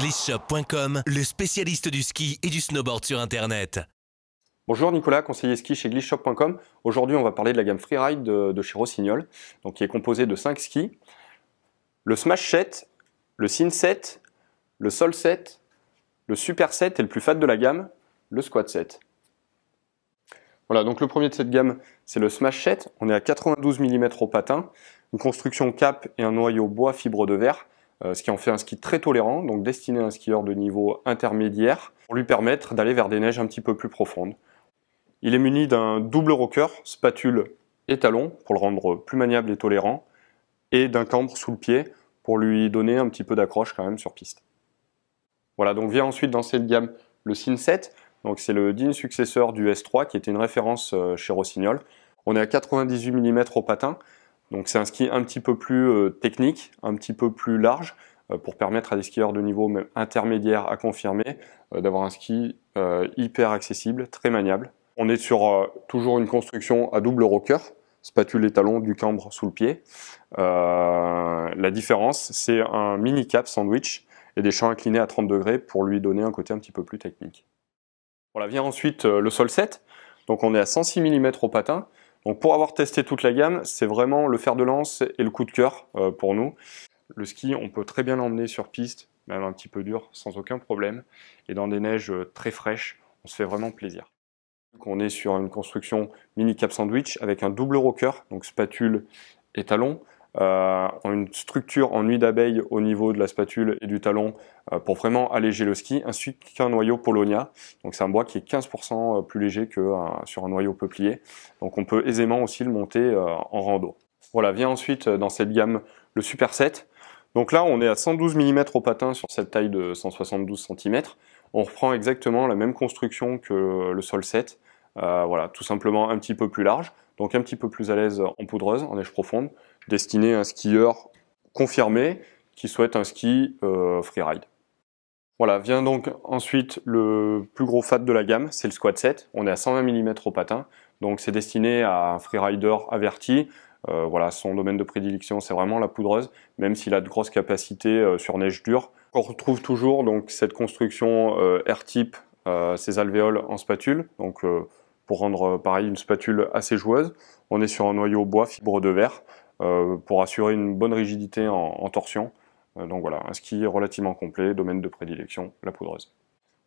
Glissshop.com, le spécialiste du ski et du snowboard sur Internet. Bonjour Nicolas, conseiller ski chez Glissshop.com. Aujourd'hui, on va parler de la gamme Freeride de chez Rossignol, donc qui est composée de 5 skis. Le Smash 7, le Sin 7, le Sol 7, le Super 7 et le plus fat de la gamme, le Squat 7. Voilà, donc le premier de cette gamme, c'est le Smash 7. On est à 92 mm au patin, une construction cap et un noyau bois fibre de verre, ce qui en fait un ski très tolérant, donc destiné à un skieur de niveau intermédiaire, pour lui permettre d'aller vers des neiges un petit peu plus profondes. Il est muni d'un double rocker, spatule et talon, pour le rendre plus maniable et tolérant, et d'un cambre sous le pied, pour lui donner un petit peu d'accroche quand même sur piste. Voilà, donc vient ensuite dans cette gamme le Sin 7. Donc c'est le digne successeur du S3 qui était une référence chez Rossignol. On est à 98 mm au patin, donc c'est un ski un petit peu plus technique, un petit peu plus large, pour permettre à des skieurs de niveau même intermédiaire à confirmer d'avoir un ski hyper accessible, très maniable. On est sur toujours une construction à double rocker, spatule et talon, du cambre sous le pied. La différence, c'est un mini cap sandwich et des champs inclinés à 30 degrés pour lui donner un côté un petit peu plus technique. Voilà, vient ensuite le Sol 7. Donc on est à 106 mm au patin. Donc pour avoir testé toute la gamme, c'est vraiment le fer de lance et le coup de cœur pour nous. Le ski, on peut très bien l'emmener sur piste, même un petit peu dur, sans aucun problème. Et dans des neiges très fraîches, on se fait vraiment plaisir. Donc on est sur une construction mini cap sandwich avec un double rocker, donc spatule et talon. Une structure en nid d'abeille au niveau de la spatule et du talon pour vraiment alléger le ski, ainsi qu'un noyau Polonia. Donc c'est un bois qui est 15% plus léger que sur un noyau peuplier. Donc on peut aisément aussi le monter en rando. Voilà, vient ensuite dans cette gamme le Super 7. Donc là on est à 112 mm au patin sur cette taille de 172 cm. On reprend exactement la même construction que le Sol 7. Voilà, tout simplement un petit peu plus large, donc un petit peu plus à l'aise en poudreuse, en neige profonde, destiné à un skieur confirmé qui souhaite un ski freeride. Voilà, vient donc ensuite le plus gros fat de la gamme, c'est le Squat 7. On est à 120 mm au patin, donc c'est destiné à un freerider averti. Voilà, son domaine de prédilection, c'est vraiment la poudreuse, même s'il a de grosses capacités sur neige dure. On retrouve toujours donc cette construction R-type, ces alvéoles en spatule, donc pour rendre pareil une spatule assez joueuse. On est sur un noyau bois fibre de verre pour assurer une bonne rigidité en torsion. Donc voilà, un ski relativement complet, domaine de prédilection, la poudreuse.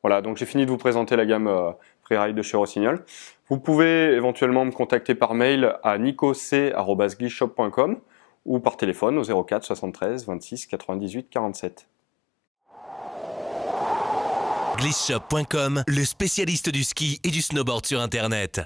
Voilà, donc j'ai fini de vous présenter la gamme Freeride de chez Rossignol. Vous pouvez éventuellement me contacter par mail à nicoc@glissshop.com ou par téléphone au 04 73 26 98 47. Glissshop.com, le spécialiste du ski et du snowboard sur Internet.